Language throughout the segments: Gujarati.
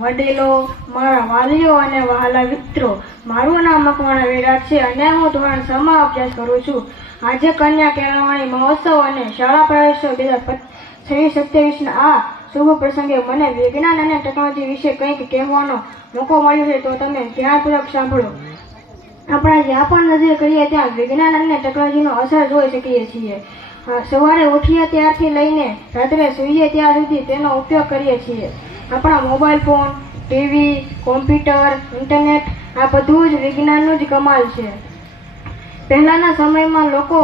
વડીલો, મારા વાલીઓ અને વહાલા મિત્રો, મારું નામ મકવાણા વિરાટ છે અને હું ધોરણ 6 માં અભ્યાસ કરું છું. આજે કન્યા કેળવણી મહોત્સવ અને શાળા પ્રવેશોત્સવ 2026-27 આ શુભ પ્રસંગે મને વિજ્ઞાન અને ટેકનોલોજી વિશે કંઈક કહેવાનો મોકો મળ્યો છે, તો તમે ધ્યાનપૂર્વક સાંભળો. આપણે જ્યાં પણ નજર કરીએ ત્યાં વિજ્ઞાન અને ટેકનોલોજીનો અસર જોઈ શકીએ છીએ. સવારે ઉઠીએ ત્યારથી લઈને રાત્રે સૂઈએ ત્યાં સુધી તેનો ઉપયોગ કરીએ છીએ. આપણા mobile phone, TV, computer, internet આ બધું જ વિજ્ઞાનનું જ કમાલ છે. પહેલાના સમયમાં લોકો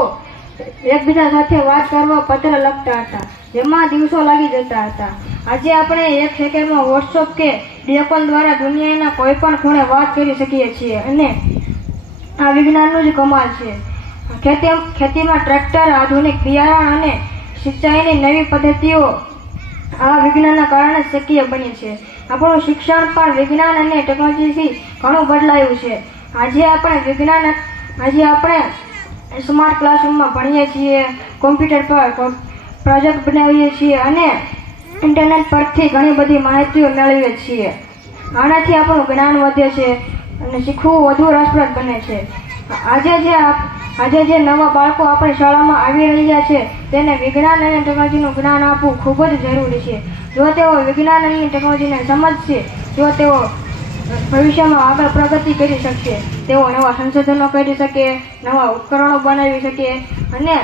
એકબીજા સાથે વાત કરવા પત્ર લખતા હતા, જેમાં દિવસો લાગી જતા હતા. આજે આપણે એક સેકન્ડમાં વોટ્સઅપ કે વિડીયો કોલ દ્વારા દુનિયાના કોઈ પણ ખૂણે વાત કરી શકીએ છીએ અને આ વિજ્ઞાનનું જ કમાલ છે. ખેતીમાં ટ્રેક્ટર, આધુનિક બિયારણ અને સિંચાઈની નવી પદ્ધતિઓ આ વિજ્ઞાનના કારણે શક્ય બની છે. આપણું શિક્ષણ પણ વિજ્ઞાન અને ટેકનોલોજીથી ઘણું બદલાયું છે. આજે આપણે સ્માર્ટ ક્લાસરૂમમાં ભણીએ છીએ, કોમ્પ્યુટર પર પ્રોજેક્ટ બનાવીએ છીએ અને ઇન્ટરનેટ પરથી ઘણી બધી માહિતીઓ મેળવીએ છીએ. આનાથી આપણું જ્ઞાન વધે છે અને શીખવું વધુ રસપ્રદ બને છે. આજે જે નવા બાળકો આપણી શાળામાં આવી રહ્યા છે તેને વિજ્ઞાન અને ટેકનોલોજીનું જ્ઞાન આપવું ખૂબ જ જરૂરી છે. જો તેઓ વિજ્ઞાન અને ટેકનોલોજીને સમજશે, જો તેઓ ભવિષ્યમાં આગળ પ્રગતિ કરી શકશે, તેઓ નવા સંશોધનો કરી શકે, નવા ઉપકરણો બનાવી શકે અને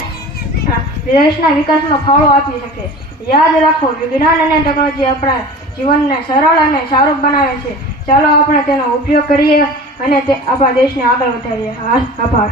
દેશના વિકાસમાં ફાળો આપી શકે. યાદ રાખો, વિજ્ઞાન અને ટેકનોલોજી આપણા જીવનને સરળ અને સારું બનાવે છે. ચાલો આપણે તેનો ઉપયોગ કરીએ અને તે આપણા દેશને આગળ વધારીએ. આભાર.